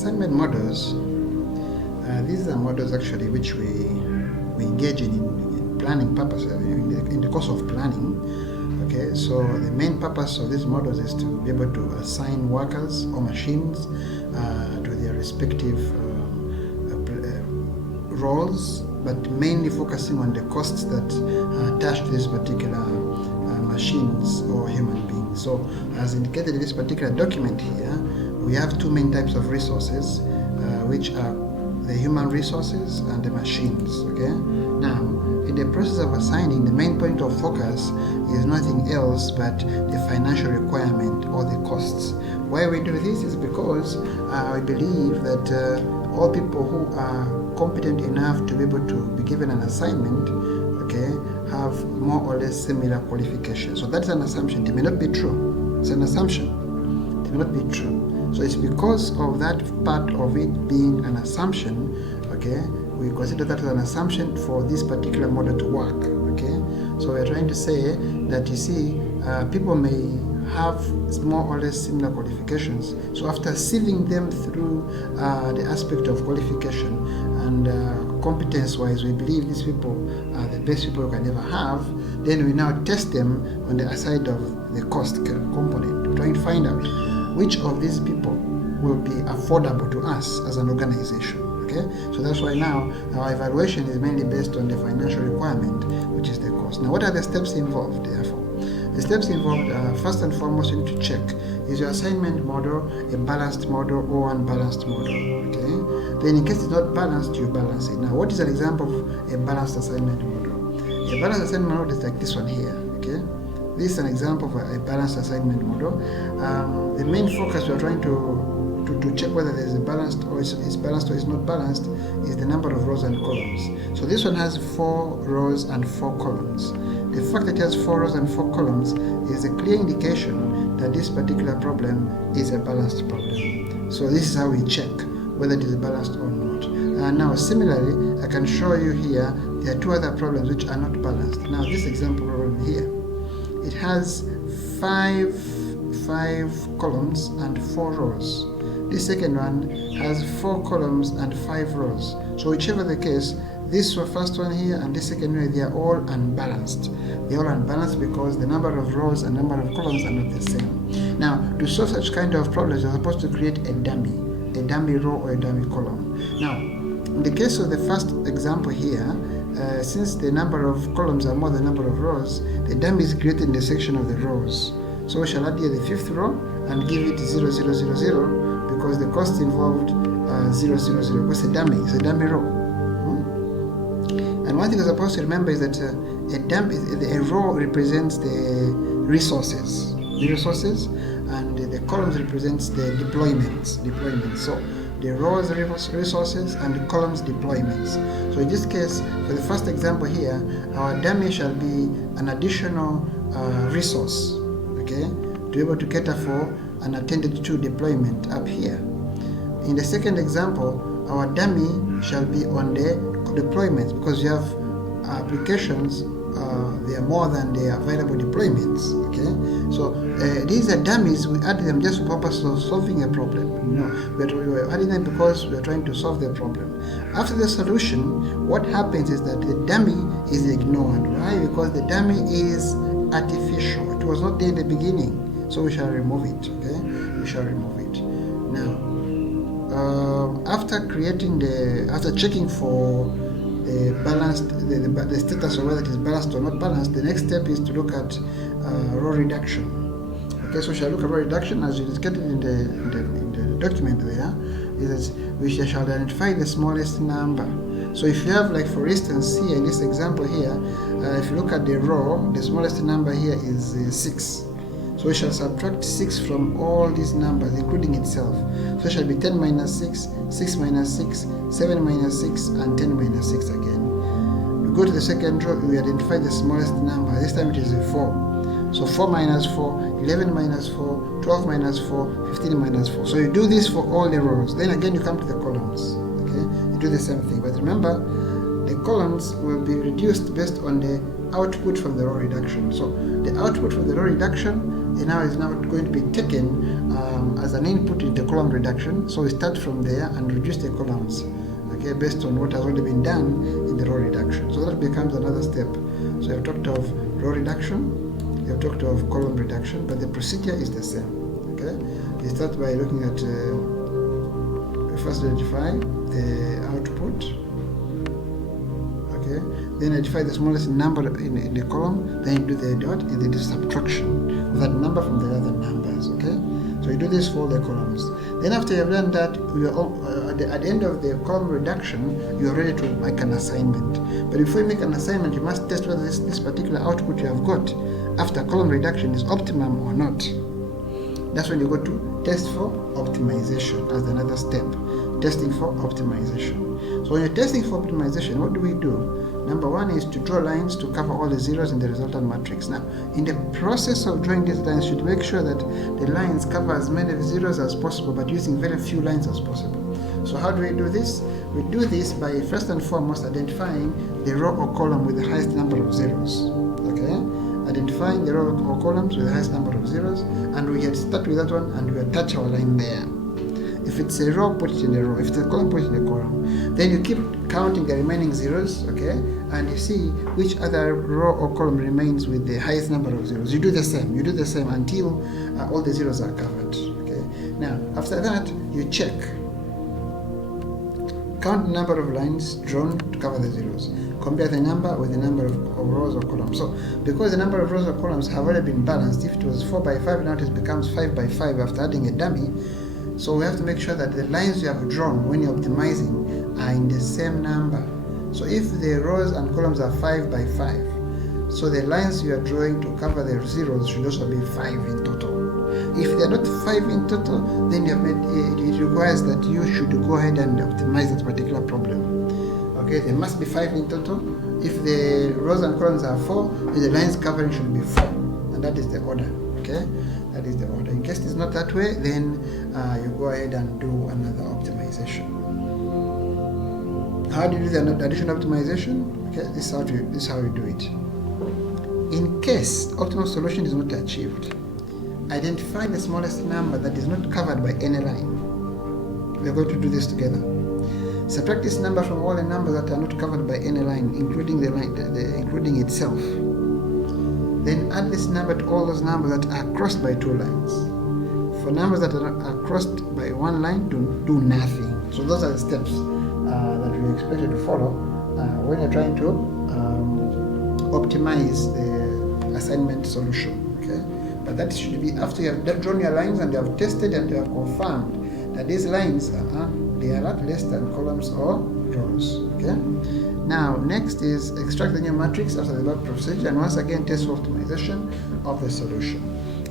assignment models, these are models actually which we engage in planning purposes, in the course of planning. Okay, so the main purpose of these models is to be able to assign workers or machines to their respective roles, but mainly focusing on the costs that are attached to these particular machines or human beings. So as indicated in this particular document here, we have two main types of resources, which are the human resources and the machines. Okay, now in the process of assigning, the main point of focus is nothing else but the financial requirement or the costs. Why we do this is because I believe that all people who are competent enough to be able to be given an assignment, okay, have more or less similar qualifications. So that's an assumption. It may not be true. It's an assumption. It may not be true. So it's because of that part of it being an assumption, okay, we consider that as an assumption for this particular model to work. Okay, so we're trying to say that, you see, people may have more or less similar qualifications. So after sieving them through the aspect of qualification and competence-wise, we believe these people are the best people we can ever have. Then we now test them on the side of the cost component, trying to find out which of these people will be affordable to us as an organization. Okay, so that's why now our evaluation is mainly based on the financial requirement, which is the cost. Now, what are the steps involved, therefore? The steps involved are, first and foremost, you need to check, is your assignment model a balanced model or unbalanced model? Okay, then in case it's not balanced, you balance it. Now, what is an example of a balanced assignment model? A balanced assignment model is like this one here. Okay, this is an example of a balanced assignment model. The main focus we are trying to check whether there is a balanced or it's balanced or it's not balanced is the number of rows and columns. So this one has 4 rows and 4 columns. The fact that it has 4 rows and 4 columns is a clear indication that this particular problem is a balanced problem. So this is how we check whether it is balanced or not. Now similarly, I can show you here there are 2 other problems which are not balanced. Now this example problem here, it has 5 columns and 4 rows. This second one has 4 columns and 5 rows. So whichever the case, this first one here and this second one, they are all unbalanced. They are all unbalanced because the number of rows and number of columns are not the same. Now, to solve such kind of problems, you're supposed to create a dummy row or a dummy column. Now, in the case of the first example here, since the number of columns are more than the number of rows, the dummy is created in the section of the rows. So we shall add here the 5th row and give it 0, 0, 0, 0, because the cost involved 0, 0, 0, because it's a dummy row. And one thing you're supposed to remember is that a row represents the resources, and the columns represents the deployments. So the rows resources and the columns deployments. So in this case, for the first example here, our dummy shall be an additional resource, okay, to be able to cater for an attended to deployment up here. In the second example, our dummy shall be on the deployments, because you have applications, they are more than the available deployments. Okay, so these are dummies. We add them just for purpose of solving a problem. No, we are adding them because we are trying to solve the problem. After the solution, what happens is that the dummy is ignored. Why? Because the dummy is artificial. It was not there in the beginning. So we shall remove it. Okay, we shall remove it. Now, after checking for the balanced, the status of whether it is balanced or not balanced, the next step is to look at row reduction. Okay, so we shall look at row reduction as indicated in the document there. Is that we shall identify the smallest number. So if you have, like for instance here in this example here, if you look at the row, the smallest number here is 6. So we shall subtract 6 from all these numbers, including itself. So it shall be 10 minus 6, 6 minus 6, 7 minus 6, and 10 minus 6 again. We go to the second row, we identify the smallest number. This time it is a 4. So 4 minus 4, 11 minus 4, 12 minus 4, 15 minus 4. So you do this for all the rows. Then again you come to the columns. Okay, you do the same thing. But remember, the columns will be reduced based on the output from the row reduction. So the output from the row reduction is now going to be taken as an input in the column reduction. So we start from there and reduce the columns, okay, based on what has already been done in the row reduction. So that becomes another step. So I've talked of row reduction, you've talked of column reduction, but the procedure is the same. Okay, you start by looking at first identify the output. Okay, then identify the smallest number in the column, then you do the dot and then do subtraction of that number from the other numbers. Okay, so you do this for the columns. Then after you have done that, at the end of the column reduction, you are ready to make an assignment. But before you make an assignment, you must test whether this particular output you have got after column reduction is optimum or not. That's when you go to test for optimization as another step. Testing for optimization. So when you're testing for optimization, what do we do? Number one is to draw lines to cover all the zeros in the resultant matrix. Now, in the process of drawing these lines, you should make sure that the lines cover as many zeros as possible, but using very few lines as possible. So how do we do this? We do this by first and foremost identifying the row or column with the highest number of zeros. Okay? Identifying the row or columns with the highest number of zeros, and we start with that one and we attach our line there. If it's a row, put it in a row. If it's a column, put it in a column. Then you keep counting the remaining zeros, okay, and you see which other row or column remains with the highest number of zeros. You do the same until all the zeros are covered. Okay. Now after that, you check. Count the number of lines drawn to cover the zeros. Compare the number with the number of rows or columns. So, because the number of rows or columns have already been balanced, if it was 4 by 5, now it becomes 5 by 5 after adding a dummy. So we have to make sure that the lines you have drawn when you're optimizing are in the same number. So if the rows and columns are 5 by 5, so the lines you are drawing to cover the zeros should also be 5 in total. If they are not 5 in total, then you have it requires that you should go ahead and optimize that particular problem. Okay, there must be 5 in total. If the rows and columns are 4, then the lines covering should be 4, and that is the order. Okay, that is the order. In case it's not that way, then you go ahead and do another optimization. How do you do the additional optimization? Okay, this is how you do it. In case optimal solution is not achieved, identify the smallest number that is not covered by any line. We are going to do this together. Subtract this number from all the numbers that are not covered by any line, including the line, including itself. Then add this number to all those numbers that are crossed by 2 lines. For numbers that are crossed by 1 line, do nothing. So those are the steps that we expect you to follow when you're trying to optimize the assignment solution. Okay, but that should be after you have drawn your lines and you have tested and you have confirmed that these lines they are not less than columns or rows. Okay. Now next is extract the new matrix after the above procedure, and once again test for optimization of the solution.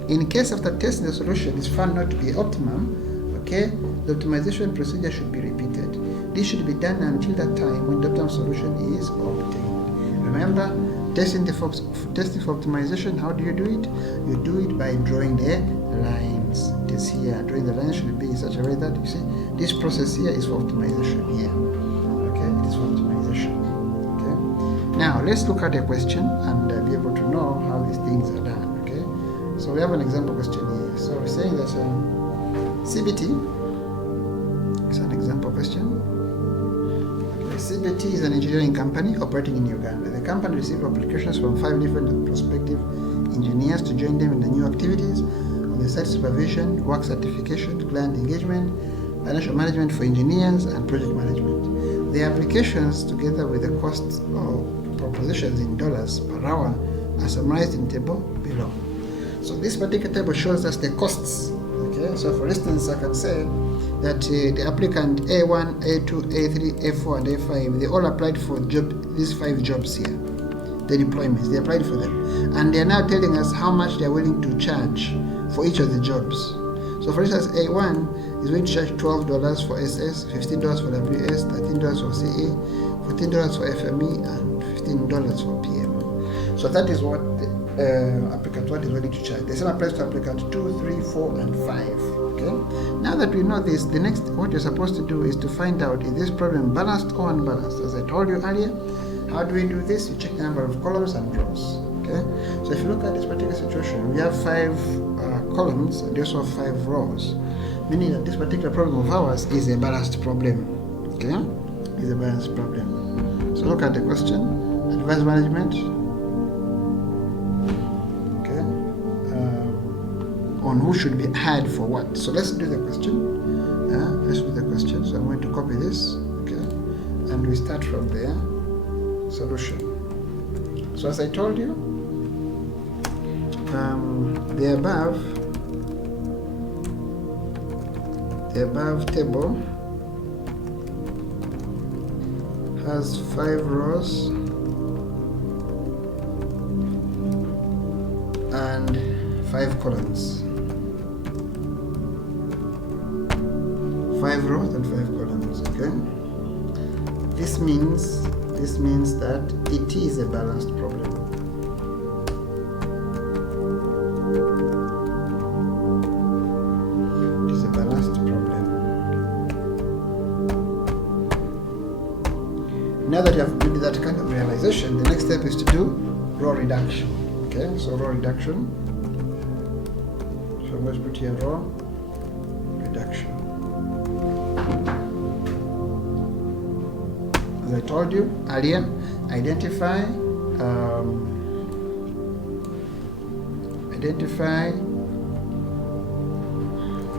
In case after testing the solution is found not to be optimum, okay, the optimization procedure should be repeated. This should be done until that time when the optimum solution is obtained. Remember, testing for optimization, how do you do it? You do it by drawing the lines. It is here. Drawing the lines should be in such a way that you see this process here is for optimization here. Okay, it is for optimization. Okay. Now let's look at a question and be able to know how these things are done. Okay. So we have an example question here. So we're saying that CBT is an example question. CBT is an engineering company operating in Uganda. The company received applications from 5 different prospective engineers to join them in the new activities on the site supervision, work certification, client engagement, financial management for engineers, and project management. The applications, together with the costs or propositions in dollars per hour, are summarized in the table below. So this particular table shows us the costs. Okay, so for instance, I can say that the applicant A1, A2, A3, A4, and A5, they all applied for these 5 jobs here, the deployments, they applied for them. And they are now telling us how much they are willing to charge for each of the jobs. So for instance, A1 is going to charge $12 for SS, $15 for WS, $13 for CE, $14 for FME, and $15 for PM. So that is what applicant 1 is ready to charge. The same applies to applicant 2, 3, 4, and 5. Okay. Now that we know this, the next what you're supposed to do is to find out is this problem balanced or unbalanced. As I told you earlier, how do we do this? You check the number of columns and rows. Okay. So if you look at this particular situation, we have 5 columns and also 5 rows, meaning that this particular problem of ours is a balanced problem. Okay, is a balanced problem. So look at the question: advanced management. Okay, on who should be hired for what. So let's do the question. Let's do the question. So I'm going to copy this. Okay, and we start from there. Solution. So as I told you, the above table has 5 rows and 5 columns. 5 rows and 5 columns. Okay. This means that it is a balanced problem. It is a balanced problem. Now that you have made that kind of realization, the next step is to do row reduction. Okay, so row reduction. So I'm going to put here row reduction. As I told you earlier, identify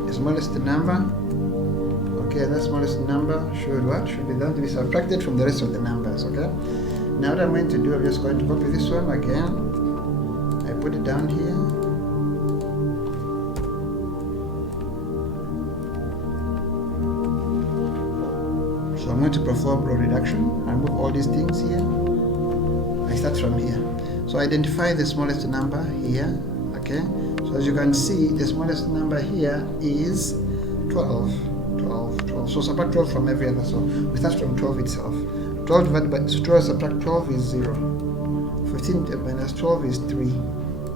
the smallest number. Okay, that smallest number should what? Should be done to be subtracted from the rest of the numbers. Okay. Now what I'm going to do, I'm just going to copy this one again. I put it down here. So I'm going to perform row reduction. I move all these things here. I start from here. So identify the smallest number here. Okay. So as you can see, the smallest number here is 12. 12. So subtract 12 from every other. So we start from 12 itself. 12 divided by 12 subtract 12 is 0. 15 minus 12 is 3.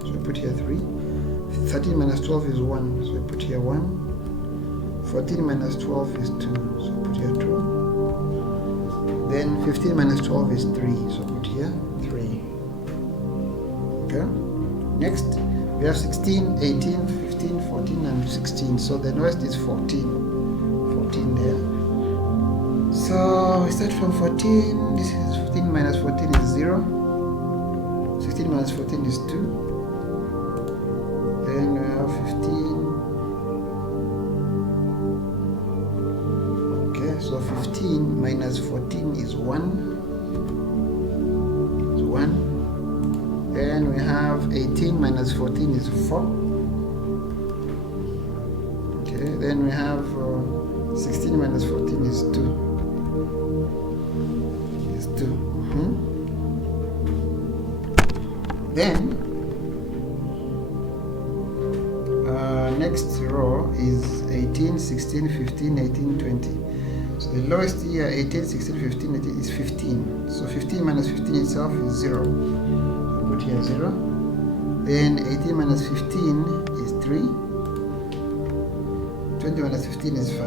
So we put here 3. 13 minus 12 is 1. So we put here 1. 14 minus 12 is 2. So we put here 2. Then 15 minus 12 is 3. So put here 3. Okay. Next, we have 16, 18, 15, 14, and 16. So the lowest is 14. 14 there. So we start from 14. This is 15 minus 14 is 0. 16 minus 14 is 2. Then we have 15. Okay, so 15 minus 14 is 1. It's 1. Then we have 18 minus 14 is 4. Okay, then we have 16 minus 14 is 2. Is 2. Then next row is 18, 16, 15, 18, 20. So the lowest here, 18, 16, 15, 18 is 15. So 15 minus 15 itself is 0. So put here 0. Then 18 minus 15 is 3. 20 minus 15 is 5.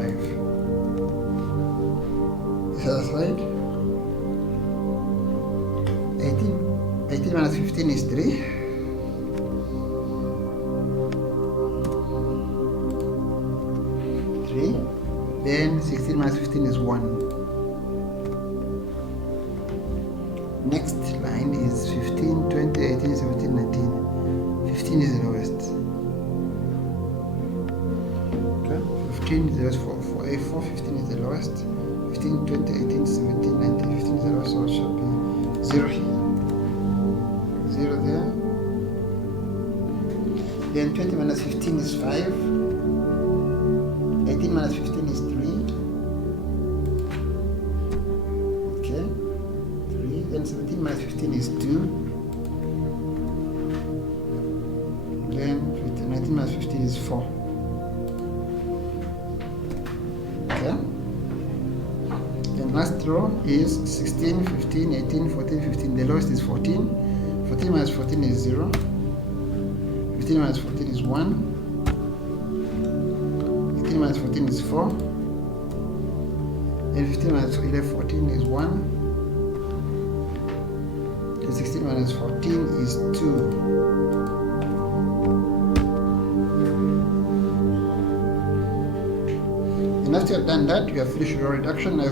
Is that right? 18 minus 15 is 3. 3. Then 16 minus 15 is 1. Next line is 15, 20, 18, 17, 19. 15 is the lowest. Okay, 15 is the lowest for A4. 15 is the lowest. 15, 20, 18, 17, 19. 15 is the lowest, so it should be 0 here. 0 there. Then 20 minus 15 is 5. 18 minus 15 is 3. Okay, 3. Then 17 minus 15 is 2. Then 19 minus 15 is 4. Okay. Then last row is 16, 15, 18, 14, 15. The lowest is 14. 14 minus 14 is 0. 15 minus 14 is 1. 15 minus 14 is 4. And 15 minus 14 is 1. And 16 minus 14 is 2. And after you have done that, you have finished row reduction. Now we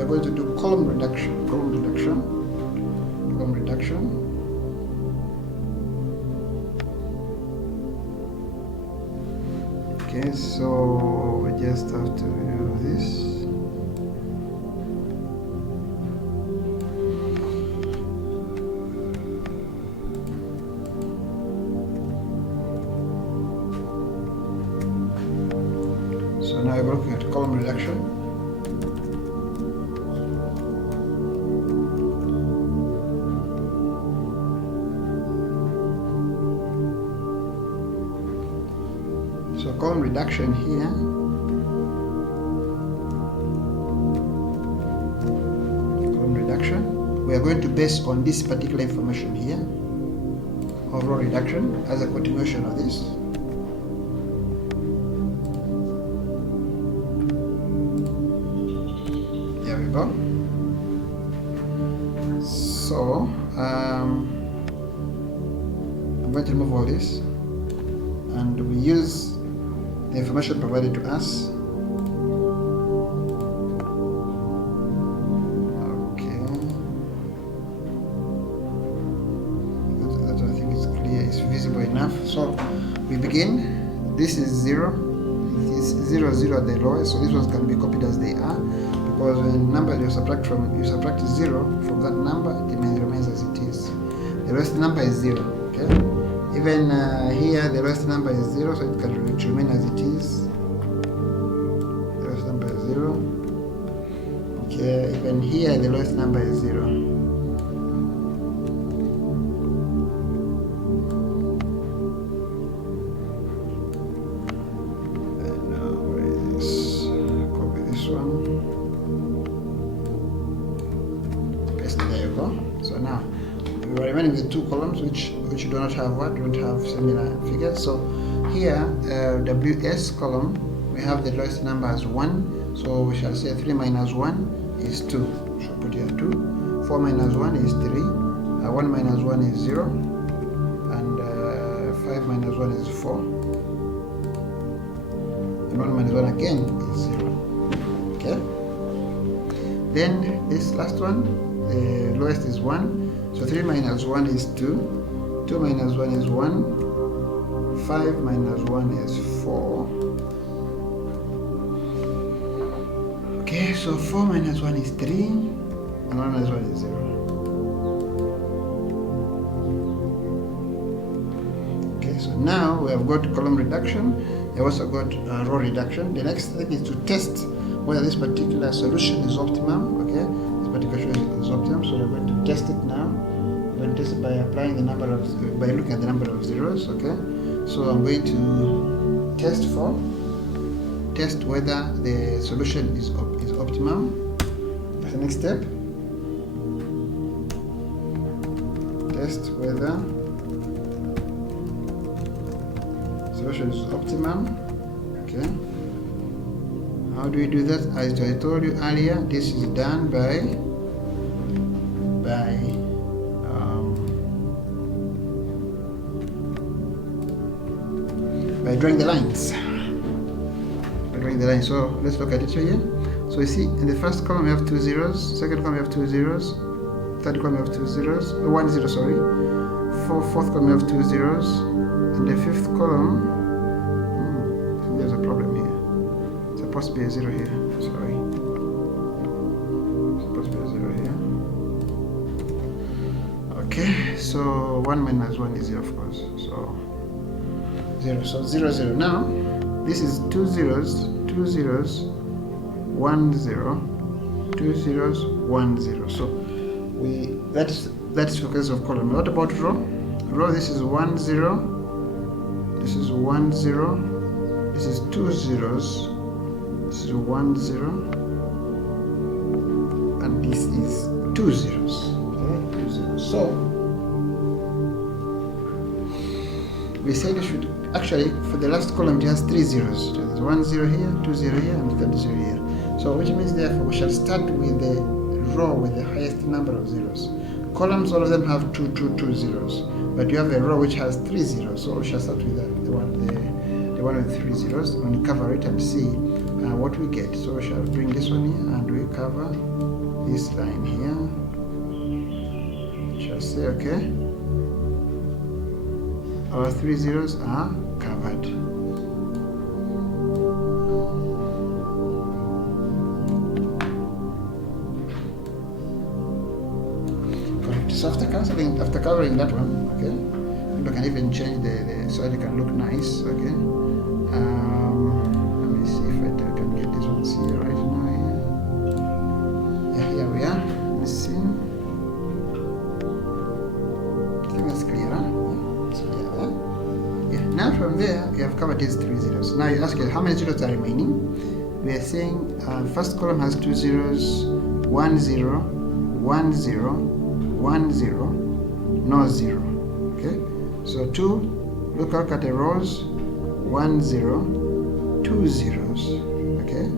are going to do column reduction. Column reduction. Okay, so we just have to do this. So now we're looking at column reduction. So column reduction here. Column reduction. We are going to base on this particular information here of row reduction as a continuation of this. There we go. So I'm going to remove all this, and we use the information provided to us. Okay, that I think is clear, is visible enough. So we begin. This is 0. It is 0, 0 at the lowest, so these ones can be copied as they are, because when number you subtract 0 from that number, it remains as it is. The lowest number is 0. Okay. Even here, the lowest number is 0, so it can remain as it is. The lowest number is 0. Okay, even here, the lowest number is 0. And now, where is this? Copy this one. Paste, there you go. So now, we are remaining with two columns which do not have don't have similar figures. So here, WS column, we have the lowest number as 1. So we shall say 3 minus 1 is 2. We shall put here 2. 4 minus 1 is 3. 1 minus 1 is 0. And 5 minus 1 is 4. And 1 minus 1 again is 0. Okay. Then this last one, the lowest is 1. So 3 minus 1 is 2. 2 minus 1 is 1. 5 minus 1 is 4. Okay, so 4 minus 1 is 3. And 1 minus 1 is 0. Okay, so now we have got column reduction. We also got row reduction. The next thing is to test whether this particular solution is optimum. Okay, this particular solution is optimum. So we're going to test it now. We're going to test it by applying the number of, by looking at the number of zeros. Okay, so I'm going to test whether the solution is optimum. That's the next step. Test whether solution is optimum. Okay. How do we do that? As I told you earlier, this is done by drawing the lines. So let's look at it here. So you see, in the first column we have 2 zeros, second column we have 2 zeros, third column we have 2 zeros, 1 0, sorry. Fourth column we have 2 zeros, and the fifth column, there's a problem here. It's supposed to be a 0 here. Sorry. It's supposed to be a 0 here. Okay, so 1 minus 1 is 0, of course. So 0. So 0 0. Now this is 2 zeros, 2 zeros, 1 0, 2 zeros, 1 0. So that's for case of column. What about row? Row, this is 1 0, this is 1 0, this is 2 zeros, this is 1 0, and this is 2 zeros. Okay, 2 zeros. So we said we should, actually for the last column it has 3 zeros. There's 1 0 here, 2 0 here, and 3 0 here. So which means therefore we shall start with the row with the highest number of zeros. Columns, all of them have 2 zeros, but you have a row which has 3 zeros, so we shall start with the one with 3 zeros, and cover it and see what we get. So we shall bring this one here and we cover this line here. We shall say okay, our 3 zeros are covered. So after covering that one, okay, you can even change the so it can look nice, okay. Let me see if I can get these ones here right now. Yeah, here we are. Let me see. I think that's clear, huh? Yeah, so yeah. Now from there, we have covered these 3 zeros. Now you ask you how many zeros are remaining. We are saying first column has 2 zeros, 1 0, 1 0, 1 0, no 0. Okay, so 2, look at the rows, 1 0, 2 zeros. Okay,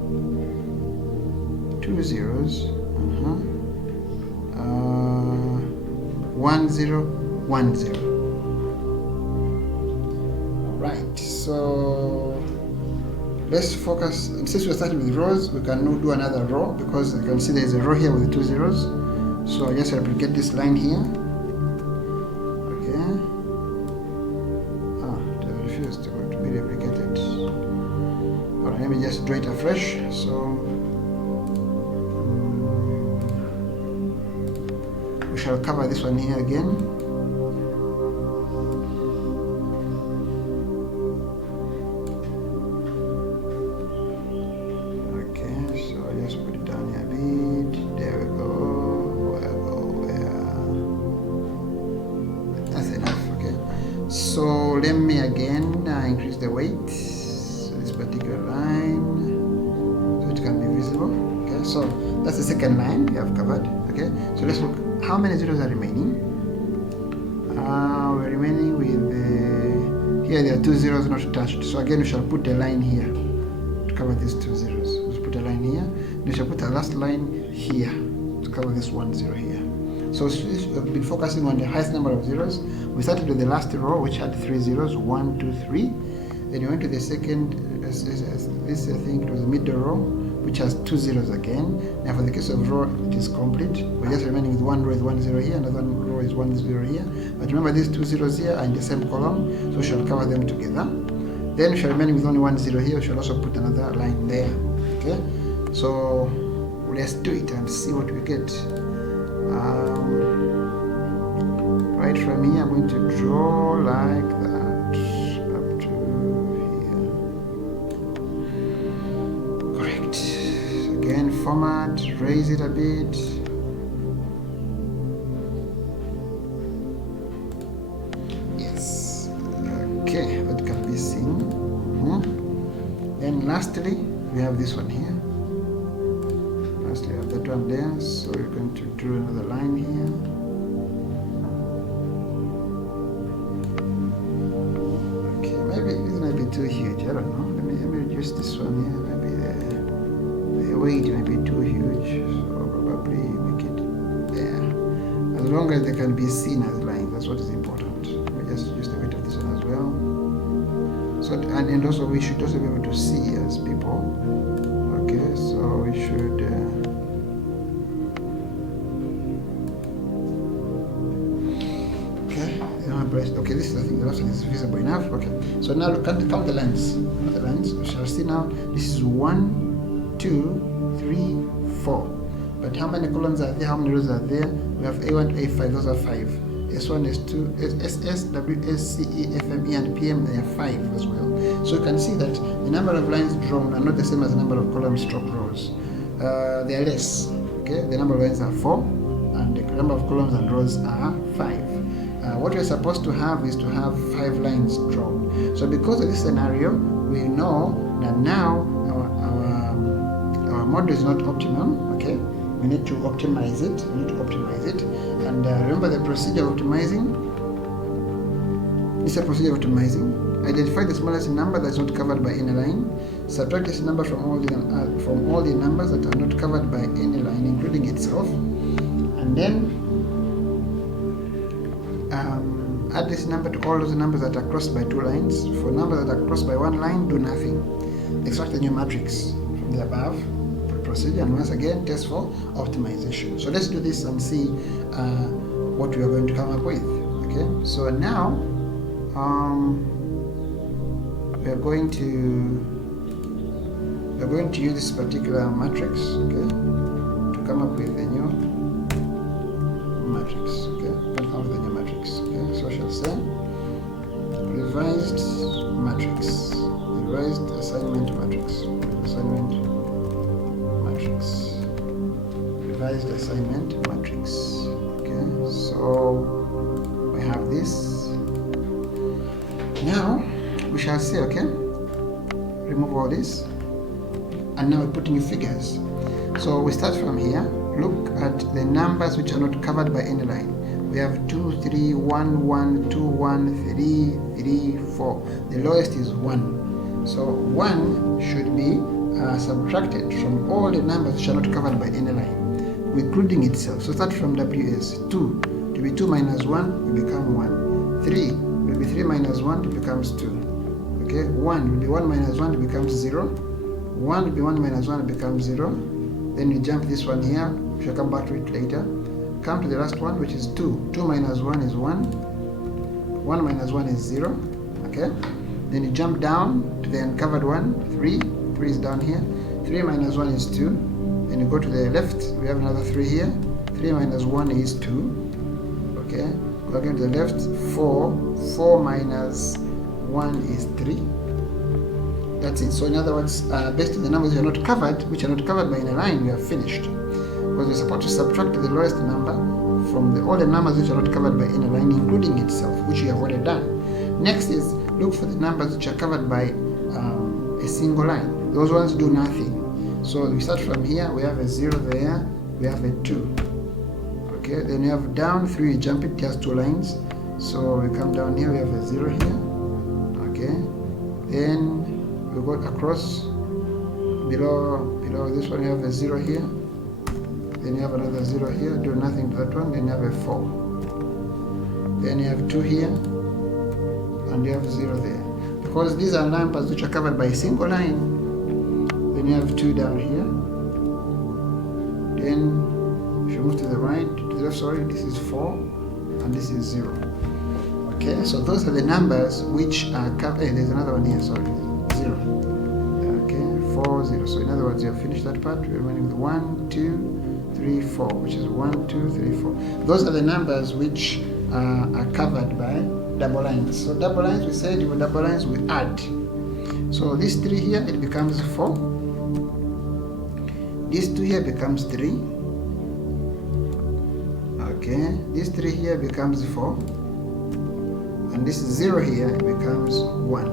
2 zeros, 1 0, 1 0. Alright, so let's focus. Since we're starting with rows, we can now do another row, because you can see there's a row here with 2 zeros. So I just replicate this line here. Okay. It refused to be replicated. Alright, let me just draw it afresh. So we shall cover this one here again. Okay, so I just put it down here a bit. There we go. So let me again increase the weight so this particular line so it can be visible. Okay, so that's the second line we have covered. Okay, so let's look how many zeros are remaining. We're remaining with here there are 2 zeros not touched. So again we shall put a line here to cover these 2 zeros. Let's put a line here. We shall put a last line here to cover this 1 0 here. So we've been focusing on the highest number of zeros. We started with the last row, which had 3 zeros, 1 2 3. Then we went to the second, this I think it was the middle row, which has 2 zeros again. Now for the case of row, it is complete. We're just remaining with one row is 1 0 here, another row is 1 0 here. But remember these 2 zeros here are in the same column, so we shall cover them together. Then we shall remain with only 1 0 here. We shall also put another line there. Okay, so let's do it and see what we get. Right from here, I'm going to draw like that up to here. Correct. Again, format, raise it a bit. Yes. Okay, that can be seen. Then lastly, we have this one here. Lastly, I have that one there. So we're going to draw another line here. Too huge, I don't know. Let me reduce this one here. Maybe the weight may be too huge, so probably make it there. As long as they can be seen as lines, that's what is important. Let me just use the weight of this one as well. So and also we should also be able to see as people. Okay, so we should. Okay, this is, I think the last one is visible enough. Okay, so now count the lines. The lines. We shall see now. This is 1, 2, 3, 4. But how many columns are there? How many rows are there? We have A1 to A5. Those are 5. S1, S2, SS, WS, CE, FME, and PM. They are 5 as well. So you can see that the number of lines drawn are not the same as the number of columns stroke rows. They are less. Okay, the number of lines are 4, and the number of columns and rows are 5. What we're supposed to have is to have 5 lines drawn. So because of this scenario, we know that now our model is not optimum. Okay, we need to optimize it. And remember the procedure of optimizing. This is a procedure of optimizing. Identify the smallest number that is not covered by any line. Subtract this number from all the numbers that are not covered by any line, including itself. And then add this number to all those numbers that are crossed by two lines. For numbers that are crossed by one line, do nothing. Extract the new matrix from the above procedure, and once again test for optimization. So let's do this and see what we are going to come up with. Okay, so now we are going to use this particular matrix, okay, to come up with a new matrix. Okay, come up with a new matrix. Okay, so I shall say revised matrix, revised assignment matrix, revised assignment matrix. Okay, so we have this. Now we shall say, okay, remove all this, and now we put new figures. So we start from here. Look at the numbers which are not covered by any line. We have 2, 3, 1, 1, 2, 1, 3, 3, 4. The lowest is 1. So 1 should be subtracted from all the numbers which are not covered by any line, including itself. So start from WS. 2 to be 2 minus 1 will become 1. 3 will be 3 minus 1, it becomes 2. Okay, 1 will be 1 minus 1, it becomes 0. 1 will be 1 minus 1, it becomes 0. Then you jump this one here, we shall come back to it later. Come to the last one, which is 2. 2 minus 1 is 1. 1 minus 1 is 0. Okay, then you jump down to the uncovered one, 3. 3 is down here. 3 minus 1 is 2. Then you go to the left, we have another 3 here. 3 minus 1 is 2. Okay, go again to the left, 4. 4 minus 1 is 3. That's it. So in other words, based on the numbers which are not covered by any line, we are finished. Because we're supposed to subtract the lowest number from all the numbers which are not covered by any line, including itself, which we have already done. Next is look for the numbers which are covered by a single line. Those ones do nothing. So we start from here, we have a 0 there, we have a 2. Okay, then we have down 3, jump it, just 2 lines. So we come down here, we have a 0 here. Okay, then we go across below this one, you have a 0 here. Then you have another 0 here, do nothing to that one. Then you have a 4. Then you have 2 here, and you have 0 there. Because these are numbers which are covered by a single line. Then you have 2 down here. Then if you move to the right, to the left, sorry, this is 4, and this is 0. Okay, so those are the numbers which are covered. Hey, there's another one here, sorry, 0. Okay, 4, 0. So in other words, you have finished that part. We're running with 1, 2, 3, 4, which is 1, 2, 3, 4. Those are the numbers which are covered by double lines. So double lines, we said with double lines we add. So this 3 here, it becomes 4. This 2 here becomes 3. Okay, this 3 here becomes 4. And this 0 here becomes 1.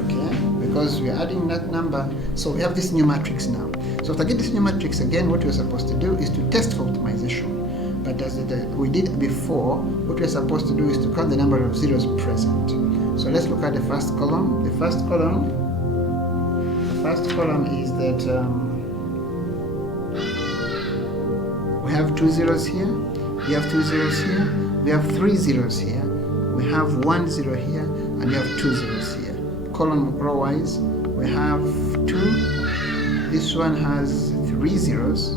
Okay, because we are adding that number. So we have this new matrix now. So to get this new matrix again, what we're supposed to do is to test for optimization. But as we did before, what we're supposed to do is to count the number of zeros present. So let's look at the first column. The first column is that we have 2 zeros here, we have 2 zeros here, we have 3 zeros here, we have 1 0 here, and we have 2 zeros here. Column row wise, we have 2. This one has 3 zeros.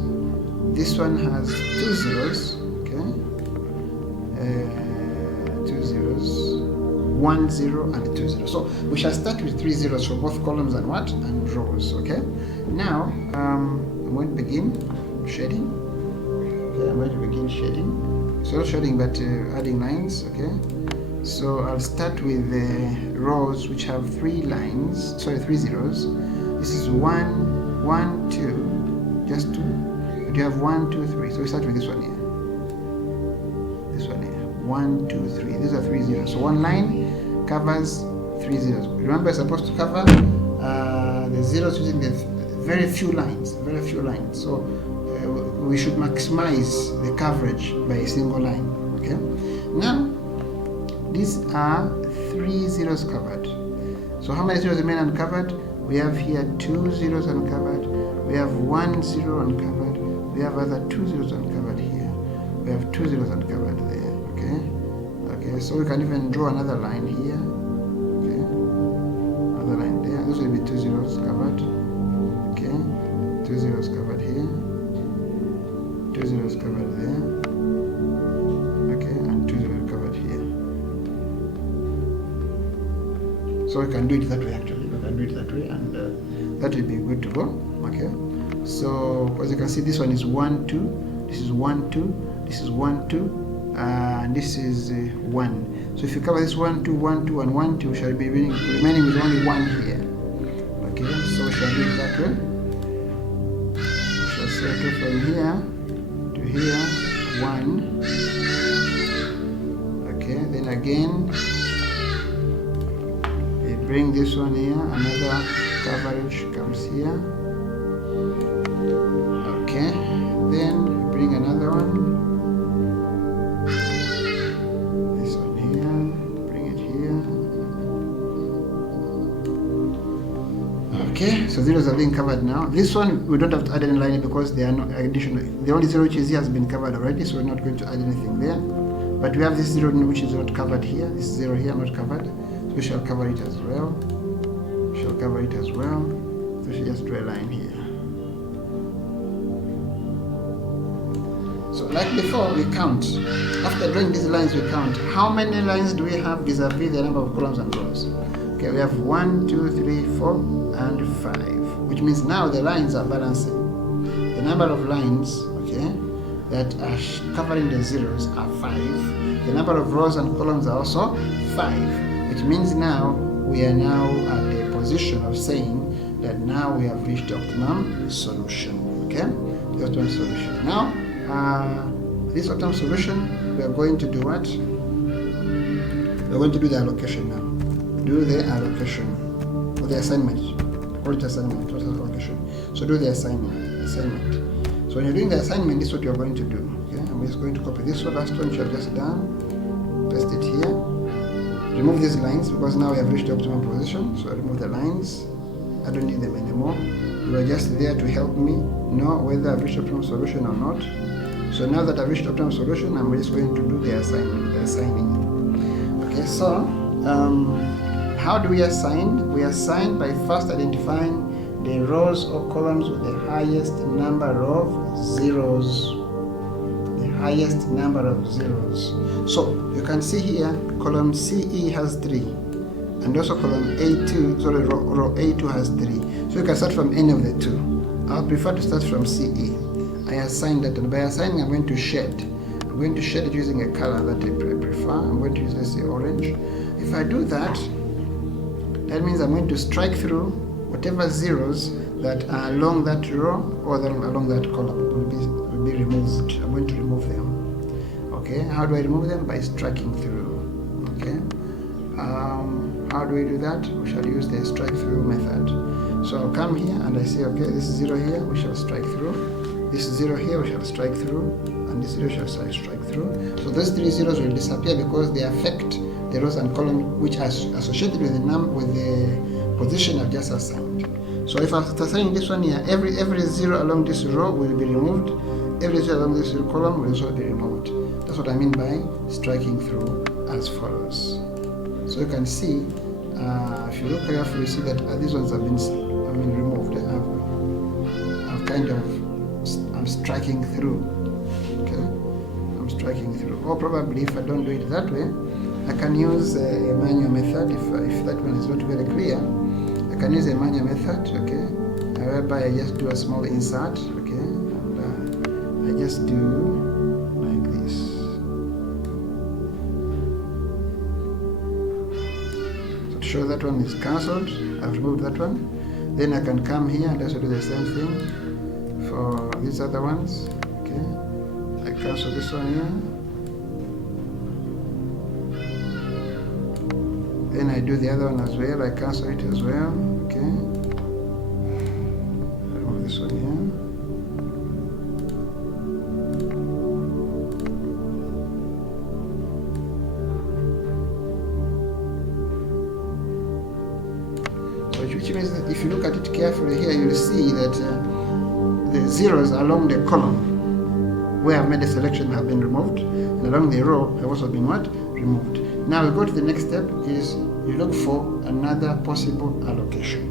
This one has 2 zeros. Okay, 2 zeros, 1 0, and 2 zeros. So we shall start with 3 zeros for both columns and what? And rows. Okay. Now I'm going to begin shading. Okay, I'm going to begin shading. So not shading, but adding lines. Okay. So I'll start with the rows which have 3 lines. Sorry, 3 zeros. This is 1, 1, 2, just 2. But you have 1, 2, 3. So we start with this one here. This one here. 1, 2, 3. These are 3 zeros. So one line covers 3 zeros. Remember, it's supposed to cover the zeros using the very few lines. So we should maximize the coverage by a single line. Okay. Now these are 3 zeros covered. So how many zeros remain uncovered? We have here 2 zeros uncovered. We have 1 zero uncovered. We have other 2 zeros uncovered here. We have 2 zeros uncovered there. Okay. Okay. So we can even draw another line here. Okay. Another line there. This will be 2 zeros covered. Okay. 2 zeros covered here. 2 zeros covered there. Okay. And 2 zeros covered here. So we can do it that way actually. We can do it that way, and that will be good to go. Okay. So as you can see, this one is 1 2. This is 1 2. This is 1 2. And this is 1. So if you cover this 1 2 1 2 and 1 2, we shall be remaining with only 1 here. Okay. So we shall do it that way. We shall say okay, from here to here 1. Okay. Then again, bring this one here, another coverage comes here. Okay, then bring another one. This one here, bring it here. Okay, so zeros are being covered now. This one we don't have to add any line because they are not additional. The only zero which is here has been covered already, so we're not going to add anything there. But we have this zero which is not covered here. This zero here not covered. We shall cover it as well. We shall cover it as well. So we should just draw a line here. So like before, we count. After drawing these lines, we count. How many lines do we have vis-a-vis the number of columns and rows? Okay, we have 1, 2, 3, 4, and 5. Which means now the lines are balancing. The number of lines, okay, that are covering the zeros are 5. The number of rows and columns are also 5. Which means now we are now at a position of saying that now we have reached the optimum solution. Okay, the optimum solution. Now, this optimum solution, we are going to do what? We are going to do the allocation now. Do the allocation or the assignment. Call it assignment. What is allocation? So do the assignment. So when you're doing the assignment, this is what you are going to do. Okay, I'm just going to copy this one, last one which I've just done. Paste it here. Remove these lines because now we have reached the optimum position. So I remove the lines. I don't need them anymore. You are just there to help me know whether I've reached the optimum solution or not. So now that I've reached the optimum solution, I'm just going to do the assignment, the assigning. Okay, so how do we assign? We assign by first identifying the rows or columns with the highest number of zeros. Highest number of zeros. So you can see here column CE has 3 and also column A2, sorry, row A2 has 3. So you can start from any of the two. I'll prefer to start from CE. I assign that, and by assigning I'm going to shade. I'm going to shade it using a color that I prefer. I'm going to use, let's say, orange. If I do that, that means I'm going to strike through whatever zeros that are along that row or along that column will be removed. I'm going to remove them. Okay, how do I remove them? By striking through. Okay, how do we do that? We shall use the strike through method. So I'll come here and I say, okay, this is 0 here, we shall strike through. This is 0 here, we shall strike through, and this 0 shall strike through. So those 3 zeros will disappear because they affect the rows and columns which are associated with the position I've just assigned. So if I'm assigning this one here, every zero along this row will be removed. Every zero along this column will also be removed. That's what I mean by striking through as follows. So you can see, if you look carefully, you see that these ones have been removed. I'm striking through. Okay, I'm striking through. Or probably if I don't do it that way, I can use a manual method. If that one is not very clear, I can use a manual method. Okay, whereby I just do a small insert. Okay, and I just do like this. So to show that one is cancelled, I've removed that one. Then I can come here and also do the same thing for these other ones. Okay, I cancel this one here. Then I do the other one as well. I cancel it as well. Okay, I remove this one here. which means that if you look at it carefully here, you'll see that the zeros along the column where I've made a selection have been removed, and along the row have also been what? Removed. Now we go to the next step, is you look for another possible allocation.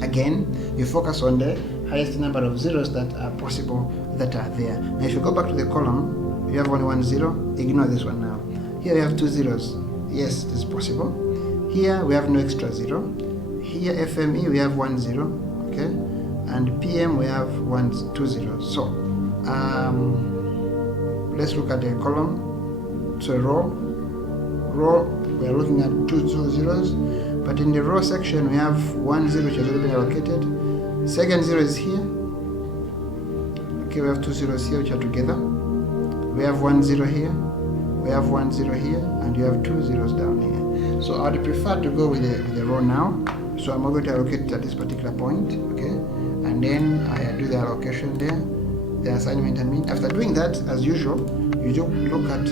Again, you focus on the highest number of zeros that are possible, that are there. Now if you go back to the column, you have only 1 0, ignore this one now. Here we have 2 zeros. Yes, it is possible. Here we have no extra 0. Here FME we have 1 0, okay? And PM we have 2 zeros. So let's look at the column. So row we are looking at 2 zeros, but in the row section we have 1 0 which has already been allocated. Second 0 is here. Okay, we have 2 zeros here which are together. We have 1 0 here. We have 1 0 here, and you have 2 zeros down here. So I would prefer to go with the row now. So I'm going to allocate it at this particular point, okay? And then I do the allocation there, the assignment I mean. After doing that, as usual, you just look at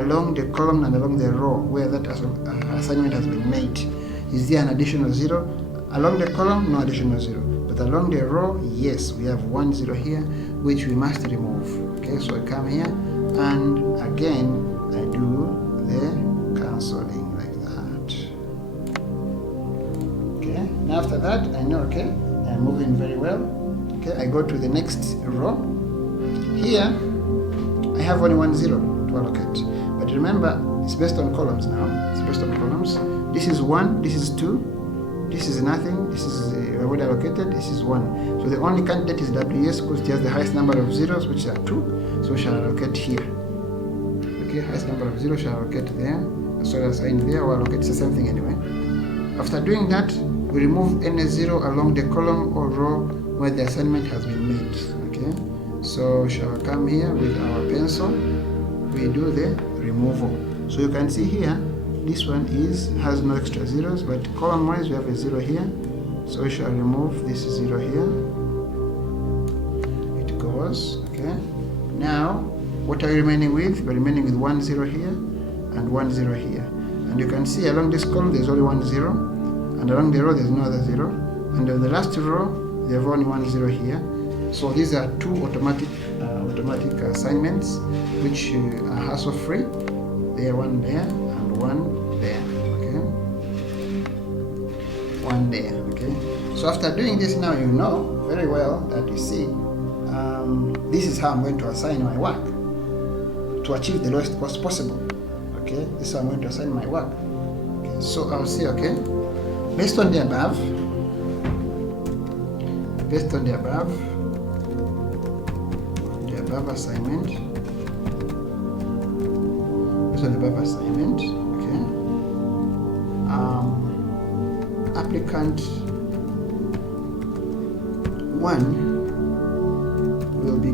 along the column and along the row where that assignment has been made. Is there an additional 0? Along the column, no additional 0. But along the row, yes, we have 1 0 here, which we must remove. Okay, so I come here, and again, I do the cancelling like that. Okay, now after that, I know, okay, I'm moving very well. Okay, I go to the next row. Here, I have only 1 0 to allocate. But remember, it's based on columns now. It's based on columns. This is 1, this is 2, this is nothing, this is already allocated, this is 1. So the only candidate is WS because it has the highest number of zeros, which are 2. So we shall allocate here. Okay, highest number of zeros shall allocate there. So assign there or allocate, it's the same thing anyway. After doing that, we remove any 0 along the column or row where the assignment has been made. Okay, so shall come here with our pencil. We do the removal. So you can see here, this one has no extra zeros, but column wise we have a 0 here. So we shall remove this 0 here. It goes, okay. Now, what are we remaining with? We're remaining with 1 0 here and 1 0 here. And you can see along this column there's only 1 0, and along the row there's no other 0. And on the last row, they have only 1 0 here. So these are two automatic assignments which are hassle free. There, one there and one there. Okay, one there. Okay, so after doing this, now you know very well that you see this is how I'm going to assign my work to achieve the lowest cost possible. Okay, this is how I'm going to assign my work. Okay, so I'll say, okay, based on the above, assignment, okay, applicant 1 will be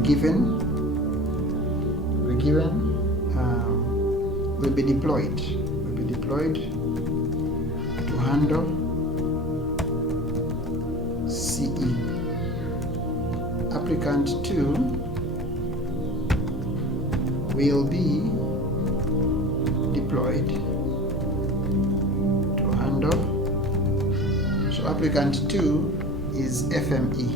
deployed to handle CE. Applicant 2 will be deployed to handle. So applicant 2 is FME,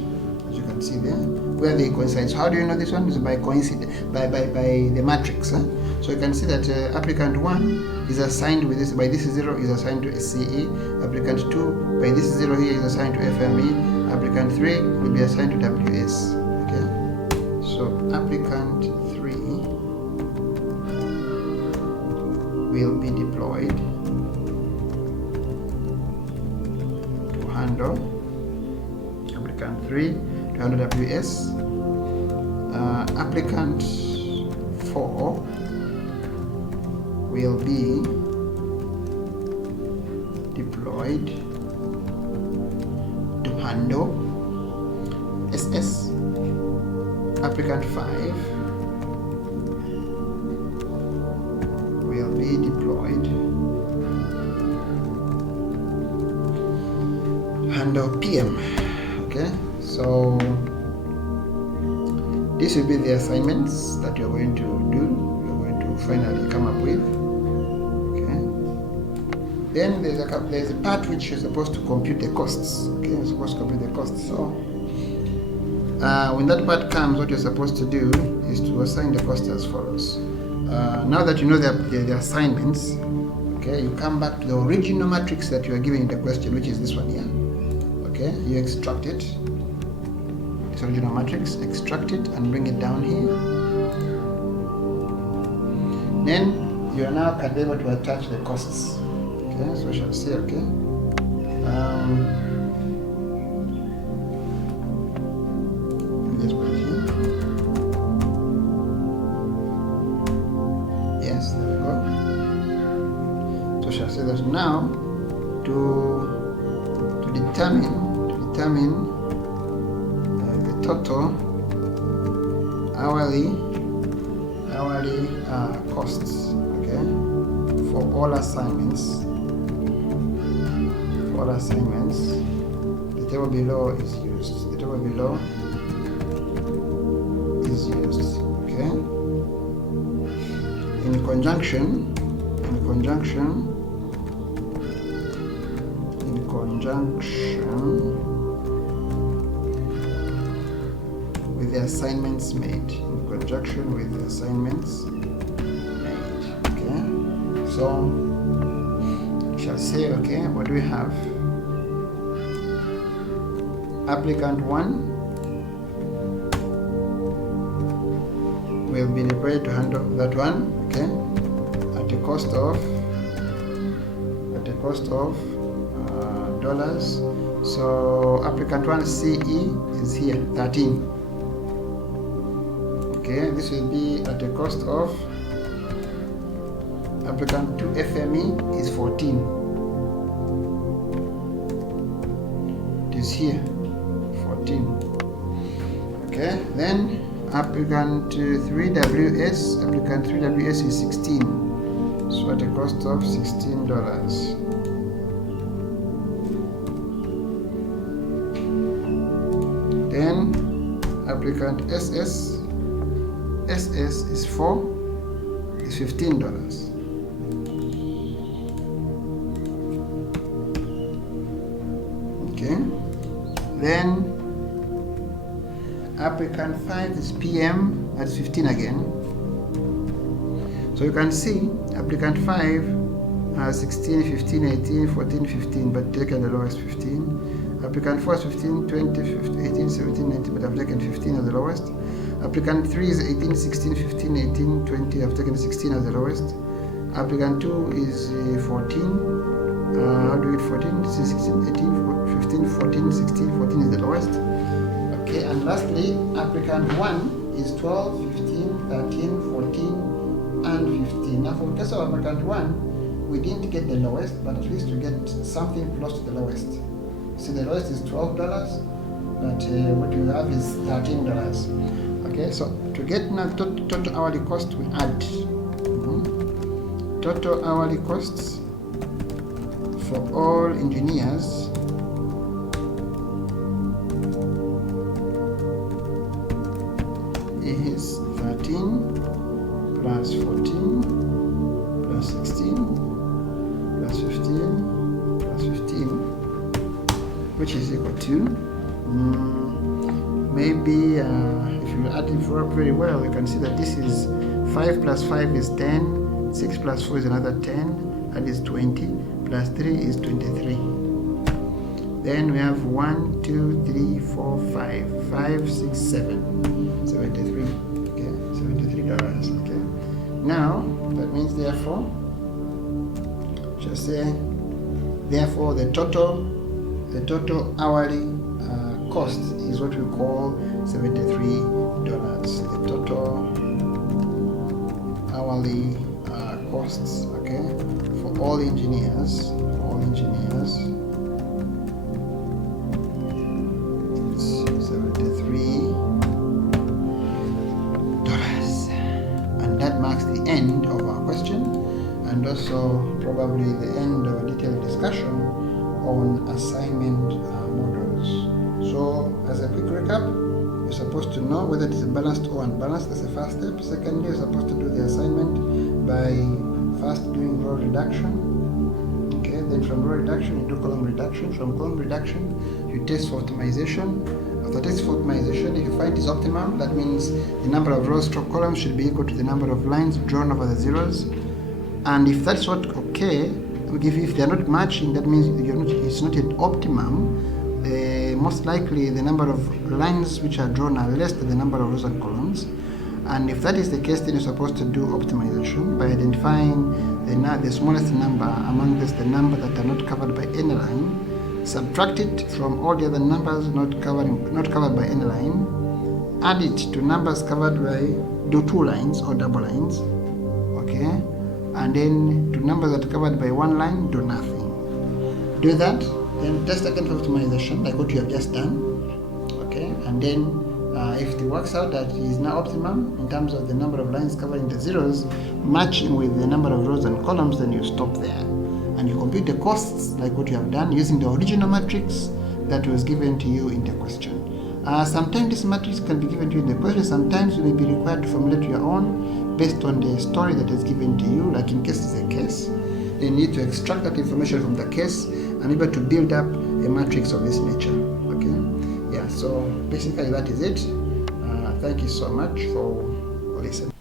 as you can see there, where they coincide. So how do you know this one? Is by coincidence, by the matrix. So you can see that applicant 1 is assigned with this, by this 0 is assigned to CE. Applicant 2 by this 0 here is assigned to FME. Applicant 3 will be assigned to WS. Okay, so applicant 3 will be deployed to handle applicant 3 to handle WS. Applicant 4 will be deployed to handle SS. Applicant 5 will be deployed to handle PM. Okay, so this will be the assignments that you're going to do, you're going to finally come up with. Okay, Then there's a part which you're supposed to compute the costs. Okay, you're supposed to compute the costs. So when that part comes, what you're supposed to do is to assign the cost as follows. Now that you know the assignments, okay, you come back to the original matrix that you are given in the question, which is this one here. Okay, you extract it, this original matrix, extract it and bring it down here. Then you are now can be able to attach the costs. Okay, so we shall say, okay, let's put it here. Yes, there we go. So we shall say that now to determine the total hourly costs, okay, for all assignments. The table below is used. Okay. In conjunction with the assignments made. Okay. So shall say, okay, what do we have? Applicant 1 will be required to handle that one, okay, at the cost of dollars. So applicant 1 CE is here, 13. Okay, this will be at the cost of applicant 2 FME is 14. It is here, 14. Okay, then applicant 3WS is 16. So at the cost of $16. Then applicant SS is 4, is $15. Okay, then applicant 5 is PM, that's 15 again. So you can see applicant 5 has 16, 15, 18, 14, 15, but taken the lowest 15. Applicant 4 is 15, 20, 15, 18, 17, 19, but I've taken 15 as the lowest. Applicant 3 is 18, 16, 15, 18, 20, I've taken 16 as the lowest. Applicant 2 is 14. How do we get 14? This is 16, 18, 15, 14, 16, 14 is the lowest. Okay, and lastly, applicant 1 is 12, 15, 13, 14, and 15. Now, for the case of applicant 1, we didn't get the lowest, but at least we get something close to the lowest. See, the lowest is $12, but what you have is $13. Okay, so to get now total hourly cost, we add total hourly costs for all engineers is 13 plus 14 plus 16 plus 15 plus 15, which is equal to maybe if you add it very well, you can see that this is 5 plus 5 is 10, 6 plus 4 is another 10, that is 20, plus 3 is 23. Then we have 1, 2, 3, 4, 5, 5, 6, 7, 73. Okay, $73. Okay. Now that means therefore, just say therefore the total hourly cost is what we call $73. The total hourly costs, okay, for all engineers, it's $73, and that marks the end of our question, and also probably the end of a detailed discussion on assignment models. So, as a quick recap, you're supposed to know whether it is balanced or unbalanced. That's the first step. Secondly, you're supposed to do the assignment by first doing row reduction. Okay, Then from row reduction, you do column reduction. From column reduction, you test for optimization. After test for optimization, if you find it's optimum, that means the number of rows stroke columns should be equal to the number of lines drawn over the zeros. And if that's not okay, if they are not matching, that means it's not yet optimum. Most likely the number of lines which are drawn are less than the number of rows and columns. And if that is the case, then you're supposed to do optimization by identifying the smallest number among this, the number that are not covered by any line, subtract it from all the other numbers not covered by any line, add it to numbers covered by, do 2 lines or double lines, okay, and then to numbers that are covered by 1 line, do nothing. Do that, then test again for optimization, like what you have just done, okay, and then if it works out that it is now optimum in terms of the number of lines covering the zeros matching with the number of rows and columns, then you stop there and you compute the costs like what you have done using the original matrix that was given to you in the question. Sometimes this matrix can be given to you in the question, sometimes you may be required to formulate your own based on the story that is given to you, like in case it's a case. You need to extract that information from the case and be able to build up a matrix of this nature. Okay, yeah, so basically that is it. Thank you so much for listening.